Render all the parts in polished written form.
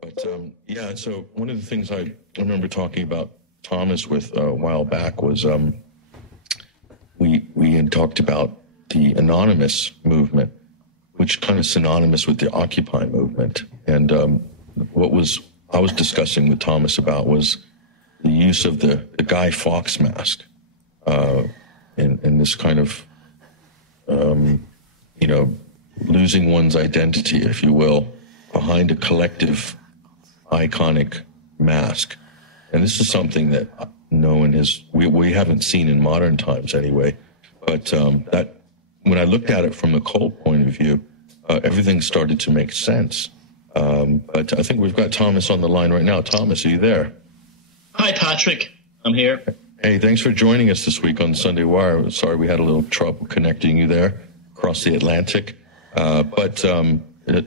But yeah, so one of the things I remember talking about Thomas with a while back was we had talked about the anonymous movement, which kind of synonymous with the Occupy movement. And I was discussing with Thomas about was the use of the Guy Fawkes mask in this kind of, losing one's identity, if you will, behind a collective iconic mask. And this is something that no one has, we haven't seen in modern times anyway. But that when I looked at it from the cult point of view, everything started to make sense. But I think we've got Thomas on the line right now. Thomas, are you there? Hi, Patrick. I'm here. Hey, thanks for joining us this week on Sunday Wire. Sorry we had a little trouble connecting you there across the Atlantic.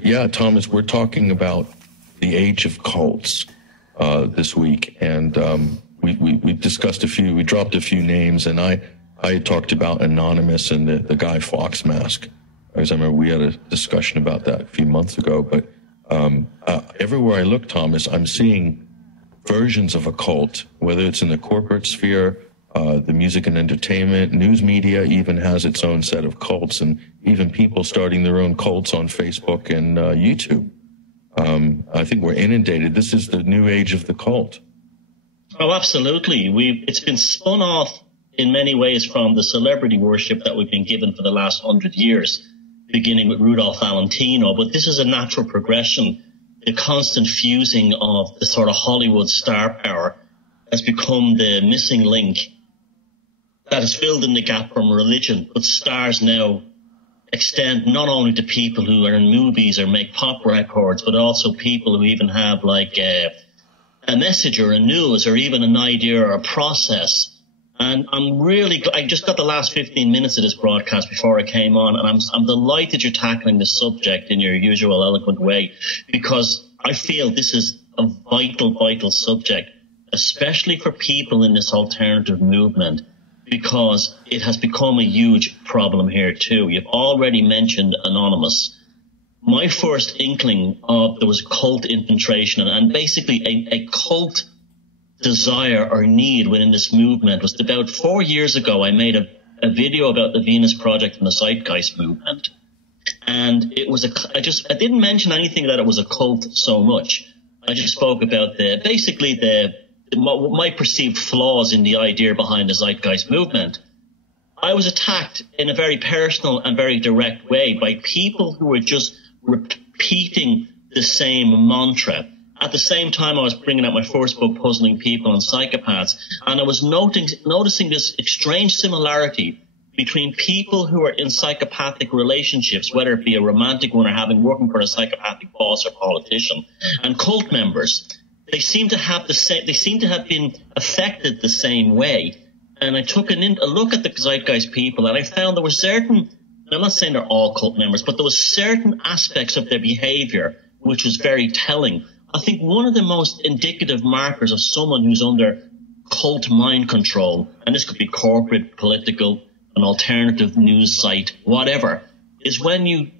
Yeah, Thomas, we're talking about the age of cults this week. And we discussed we dropped a few names, and I had talked about Anonymous and the Guy Fawkes mask. Because I remember we had a discussion about that a few months ago. But everywhere I look, Thomas, I'm seeing versions of a cult, whether it's in the corporate sphere, the music and entertainment, news media even has its own set of cults, and even people starting their own cults on Facebook and YouTube. I think we're inundated. This is the new age of the cult. Oh, absolutely. It's been spun off in many ways from the celebrity worship that we've been given for the last 100 years, beginning with Rudolph Valentino. But this is a natural progression. The constant fusing of the sort of Hollywood star power has become the missing link that has filled in the gap from religion. But stars now extend not only to people who are in movies or make pop records, but also people who even have like a message or a news or even an idea or a process. And I just got the last 15 minutes of this broadcast before I came on, and I'm delighted you're tackling this subject in your usual eloquent way, because I feel this is a vital, vital subject, especially for people in this alternative movement, because it has become a huge problem here too. You've already mentioned Anonymous. My first inkling of there was cult infiltration and basically a cult desire or need within this movement was about 4 years ago. I made a video about the Venus Project and the Zeitgeist movement. And it was I didn't mention anything that it was a cult so much. I just spoke about my perceived flaws in the idea behind the Zeitgeist movement. I was attacked in a very personal and very direct way by people who were just repeating the same mantra. At the same time, I was bringing out my first book, Puzzling People and Psychopaths, and I was noticing this strange similarity between people who are in psychopathic relationships, whether it be a romantic one or working for a psychopathic boss or politician, and cult members. They seem to have been affected the same way. And I took a look at the Zeitgeist people, and I found there were certain, and I'm not saying they're all cult members, but there was certain aspects of their behavior which was very telling. I think one of the most indicative markers of someone who's under cult mind control, and this could be corporate, political, an alternative news site, whatever, is when you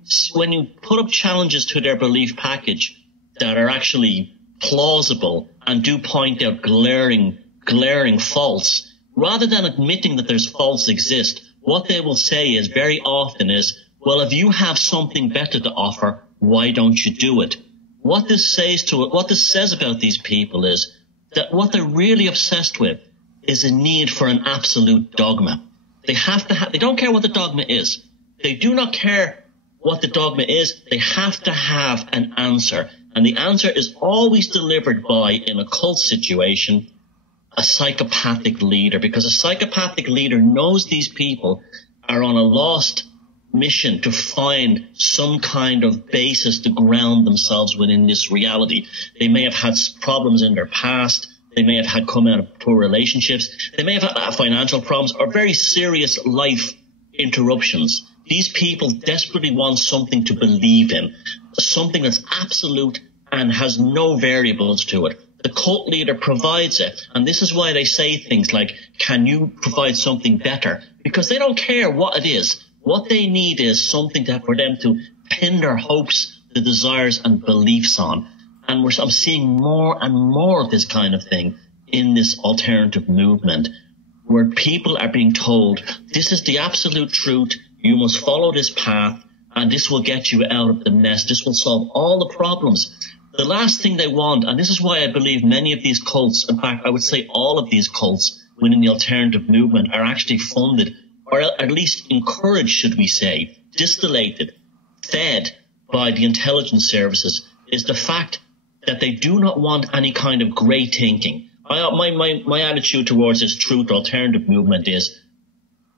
put up challenges to their belief package that are actually plausible and do point out glaring faults, rather than admitting that there's faults exist, what they will say is very often is, well, if you have something better to offer, why don't you do it? What this says about these people is that what they're really obsessed with is a need for an absolute dogma. They don't care what the dogma is. They do not care what the dogma is. They have to have an answer. And the answer is always delivered by, in a cult situation, a psychopathic leader. Because a psychopathic leader knows these people are on a lost mission to find some kind of basis to ground themselves within this reality. They may have had problems in their past. They may have come out of poor relationships. They may have had financial problems or very serious life interruptions. These people desperately want something to believe in, something that's absolute and has no variables to it. The cult leader provides it, and this is why they say things like, can you provide something better? Because they don't care what it is. What they need is something for them to pin their hopes, the desires, and beliefs on. And I'm seeing more and more of this kind of thing in this alternative movement, where people are being told, this is the absolute truth, you must follow this path, and this will get you out of the mess, this will solve all the problems. The last thing they want, and this is why I believe many of these cults, in fact, I would say all of these cults within the alternative movement are actually funded, or at least encouraged, should we say, distillated, fed by the intelligence services, is the fact that they do not want any kind of grey thinking. My attitude towards this truth alternative movement is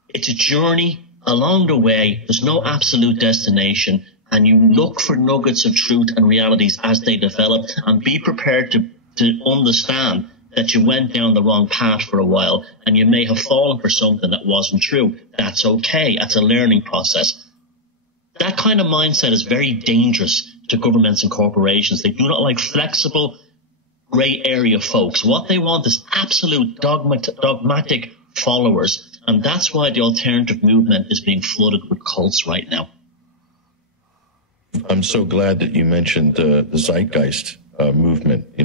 it's a journey along the way. There's no absolute destination, and you look for nuggets of truth and realities as they develop, and be prepared to understand that you went down the wrong path for a while and you may have fallen for something that wasn't true. That's okay. That's a learning process. That kind of mindset is very dangerous to governments and corporations. They do not like flexible, grey area folks. What they want is absolute dogmatic followers, and that's why the alternative movement is being flooded with cults right now. I'm so glad that you mentioned the Zeitgeist movement,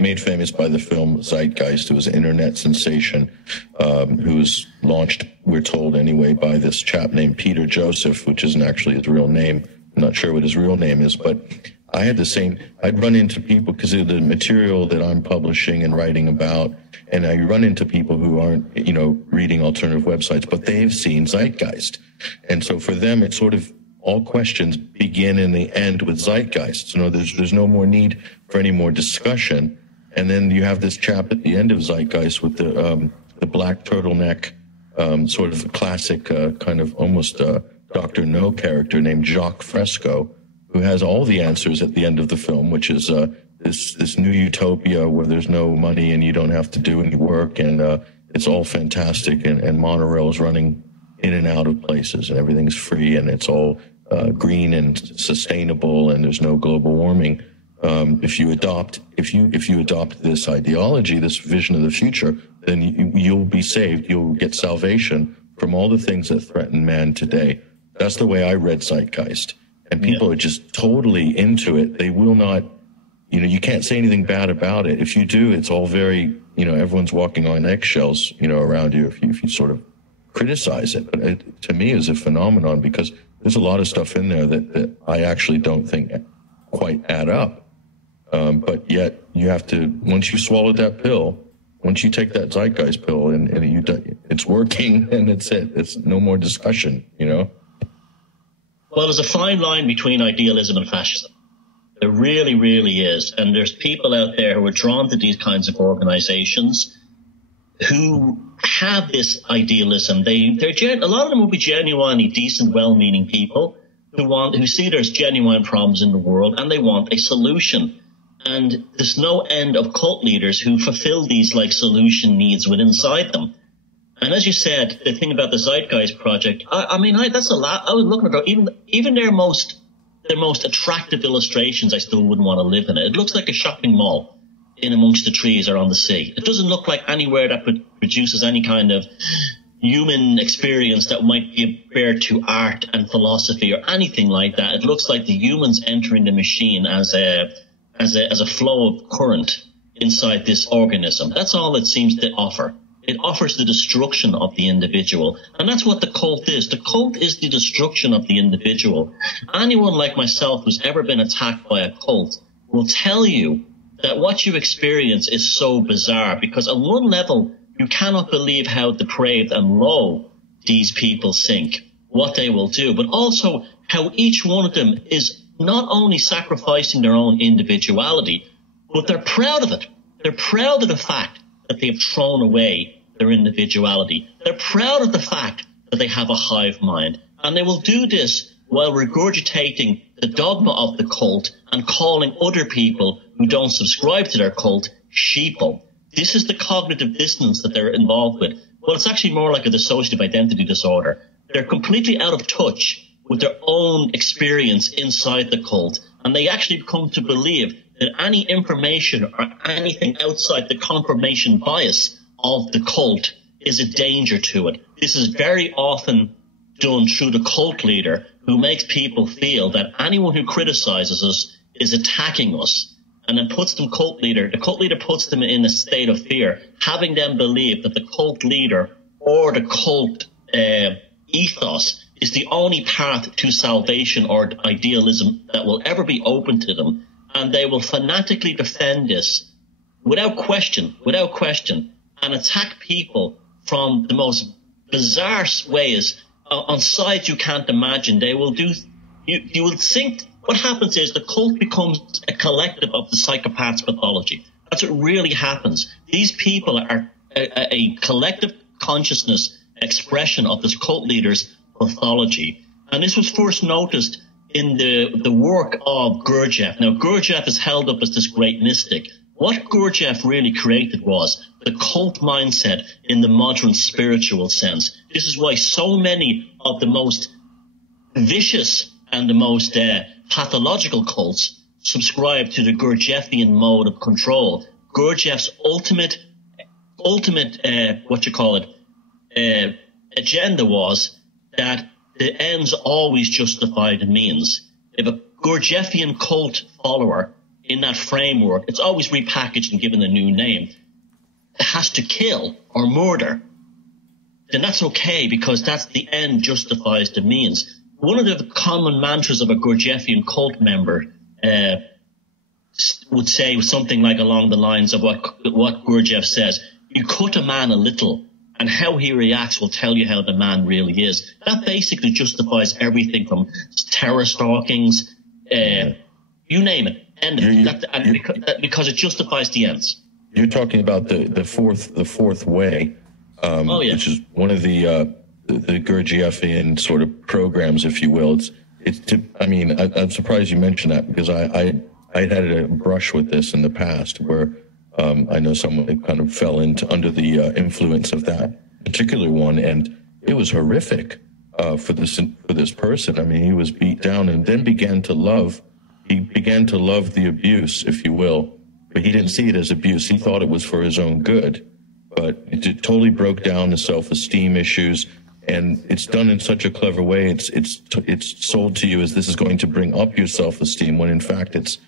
made famous by the film Zeitgeist. It was an internet sensation who was launched, we're told anyway, by this chap named Peter Joseph, which isn't actually his real name. I'm not sure what his real name is, but I'd run into people because of the material that I'm publishing and writing about, and I run into people who aren't, reading alternative websites, but they've seen Zeitgeist. And so for them, it's sort of all questions begin and they end with Zeitgeist. So there's no more need for any more discussion. And then you have this chap at the end of Zeitgeist with the black turtleneck, sort of classic kind of almost Dr. No character named Jacques Fresco, who has all the answers at the end of the film, which is this new utopia where there's no money and you don't have to do any work, and it's all fantastic, and monorails running in and out of places, and everything's free, and it's all green and sustainable, and there's no global warming. If you adopt this ideology, this vision of the future, then you'll be saved. You'll get salvation from all the things that threaten man today. That's the way I read Zeitgeist. And people are just totally into it. They will not, you can't say anything bad about it. If you do, it's all very, everyone's walking on eggshells, around you if you sort of criticize it. But it, to me, is a phenomenon, because there's a lot of stuff in there that I actually don't think quite add up. But yet you have to, once you swallow that pill, once you take that Zeitgeist pill and it's working, and it's it. It's no more discussion, Well, there's a fine line between idealism and fascism. There really, really is. And there's people out there who are drawn to these kinds of organizations who have this idealism. A lot of them will be genuinely decent, well-meaning people who see there's genuine problems in the world, and they want a solution. And there's no end of cult leaders who fulfill these solution needs within inside them. And as you said, the thing about the Zeitgeist project, that's a lot. I was looking at even their most attractive illustrations. I still wouldn't want to live in it. It looks like a shopping mall in amongst the trees or on the sea. It doesn't look like anywhere that produces any kind of human experience that might be compared to art and philosophy or anything like that. It looks like the humans entering the machine as a flow of current inside this organism. That's all it seems to offer. It offers the destruction of the individual. And that's what the cult is. The cult is the destruction of the individual. Anyone like myself who's ever been attacked by a cult will tell you that what you experience is so bizarre, because on one level, you cannot believe how depraved and low these people sink, what they will do, but also how each one of them is not only sacrificing their own individuality, but they're proud of it. They're proud of the fact that they have thrown away their individuality. They're proud of the fact that they have a hive mind. And they will do this while regurgitating the dogma of the cult and calling other people who don't subscribe to their cult sheeple. This is the cognitive dissonance that they're involved with. Well, it's actually more like a dissociative identity disorder. They're completely out of touch with their own experience inside the cult, and they actually come to believe that any information or anything outside the confirmation bias of the cult is a danger to it. This is very often done through the cult leader, who makes people feel that anyone who criticizes us is attacking us. and then puts them the cult leader puts them in a state of fear, having them believe that the cult leader or the cult ethos is the only path to salvation or idealism that will ever be open to them. And they will fanatically defend this without question, and attack people from the most bizarre ways on sides you can't imagine. They will do, you will think, what happens is the cult becomes a collective of the psychopath's pathology. That's what really happens. These people are a collective consciousness expression of this cult leader's pathology. And this was first noticed in the work of Gurdjieff. Now, Gurdjieff is held up as this great mystic. What Gurdjieff really created was the cult mindset in the modern spiritual sense. This is why so many of the most vicious and the most pathological cults subscribe to the Gurdjieffian mode of control. Gurdjieff's ultimate agenda was that the ends always justify the means. If a Gurdjieffian cult follower in that framework, it's always repackaged and given a new name, has to kill or murder, then that's okay, because that's the end justifies the means. One of the common mantras of a Gurdjieffian cult member would say something like along the lines of what Gurdjieff says: you cut a man a little, and how he reacts will tell you how the man really is. That basically justifies everything from terror stalkings, you name it, because it justifies the ends. You're talking about the fourth way, which is one of the Gurdjieffian sort of programs, if you will. I'm surprised you mentioned that, because I had a brush with this in the past, where I know someone that kind of fell under the influence of that particular one, and it was horrific for this person. I mean, he was beat down and then began to love the abuse, if you will, but he didn't see it as abuse. He thought it was for his own good, but it totally broke down the self-esteem issues. And it's done in such a clever way. It's sold to you as this is going to bring up your self-esteem, when in fact it's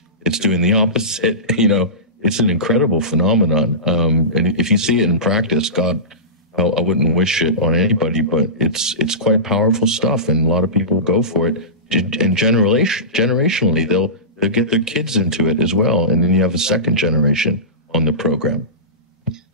doing the opposite. You know, it's an incredible phenomenon. And if you see it in practice, God, I wouldn't wish it on anybody, but it's quite powerful stuff, and a lot of people go for it. And generationally, they'll get their kids into it as well, and then you have a second generation on the program.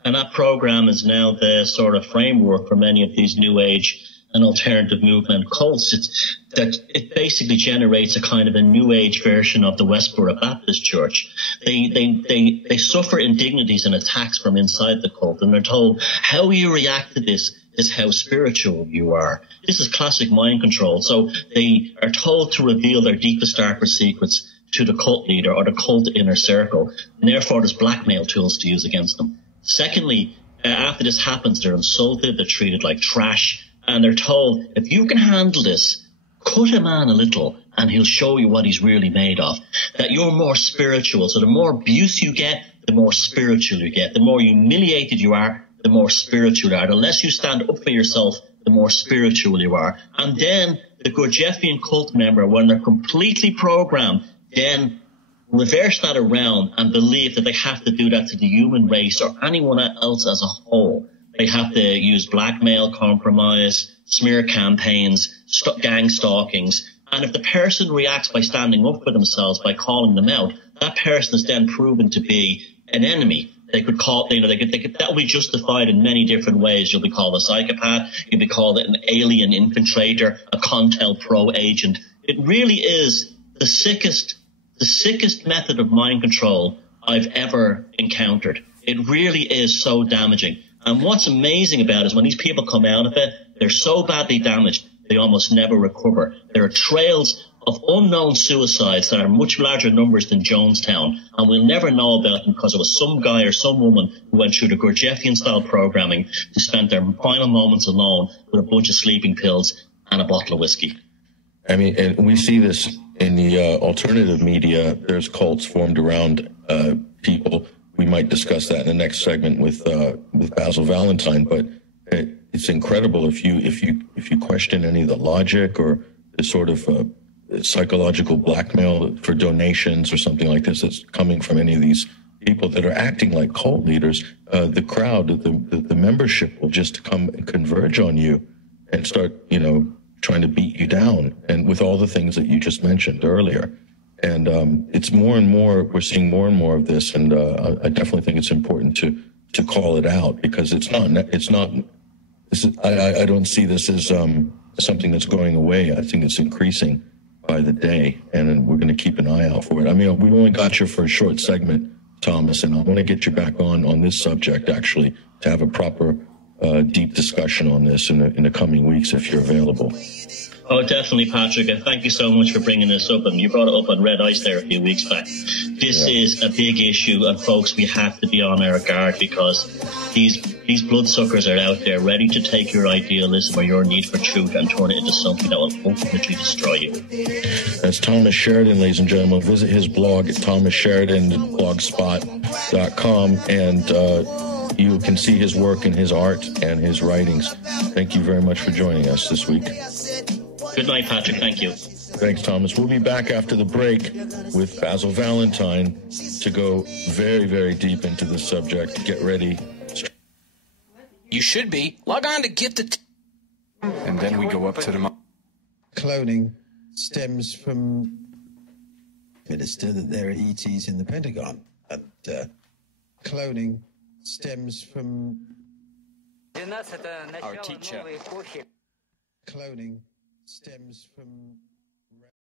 And that program is now the sort of framework for many of these New Age and alternative movement cults. It basically generates a kind of a New Age version of the Westboro Baptist Church. They suffer indignities and attacks from inside the cult, and they're told how you react to this is how spiritual you are. This is classic mind control. So they are told to reveal their deepest, darkest secrets to the cult leader or the cult inner circle, and therefore there's blackmail tools to use against them. Secondly, after this happens, they're insulted, they're treated like trash, and they're told, if you can handle this, cut a man a little and he'll show you what he's really made of. That you're more spiritual. So the more abuse you get, the more spiritual you get. The more humiliated you are, the more spiritual you are. The less you stand up for yourself, the more spiritual you are. And then the Gurdjieffian cult member, when they're completely programmed, then reverse that around and believe that they have to do that to the human race or anyone else as a whole. They have to use blackmail, compromise, smear campaigns, gang stalkings. And if the person reacts by standing up for themselves, by calling them out, that person is then proven to be an enemy. They could call, that will be justified in many different ways. You'll be called a psychopath. You'll be called an alien infiltrator, a CONTELPRO agent. It really is the sickest method of mind control I've ever encountered. It really is so damaging. And what's amazing about it is when these people come out of it, they're so badly damaged, they almost never recover. There are trails of unknown suicides that are much larger numbers than Jonestown, and we'll never know about them because it was some guy or some woman who went through the Gurdjieffian-style programming who spent their final moments alone with a bunch of sleeping pills and a bottle of whiskey. I mean, and we see this in the alternative media. There's cults formed around people. We might discuss that in the next segment with Basil Valentine. But it's incredible if you question any of the logic or the sort of psychological blackmail for donations or something like this that's coming from any of these people that are acting like cult leaders, the crowd, the membership will just come and converge on you and start, trying to beat you down, and with all the things that you just mentioned earlier. And it's more and more, we're seeing more and more of this, and I definitely think it's important to call it out, because I don't see this as something that's going away. I think it's increasing by the day, and we're going to keep an eye out for it. I mean, we only got you for a short segment, Thomas, and I want to get you back on this subject, actually, to have a proper deep discussion on this in the coming weeks, if you're available. Oh, definitely, Patrick. And thank you so much for bringing this up. And you brought it up on Red Ice there a few weeks back. This is a big issue, and folks, we have to be on our guard, because these bloodsuckers are out there ready to take your idealism or your need for truth and turn it into something that will ultimately destroy you. That's Thomas Sheridan, ladies and gentlemen. Visit his blog at thomassheridanblogspot.com, and you can see his work and his art and his writings. Thank you very much for joining us this week. Good night, Patrick. Thank you. Thanks, Thomas. We'll be back after the break with Basil Valentine to go very, very deep into the subject. Get ready. You should be. Log on to get the... And then we go up to the... Cloning stems from minister that there are ETs in the Pentagon. And cloning stems from Our teacher. cloning stems from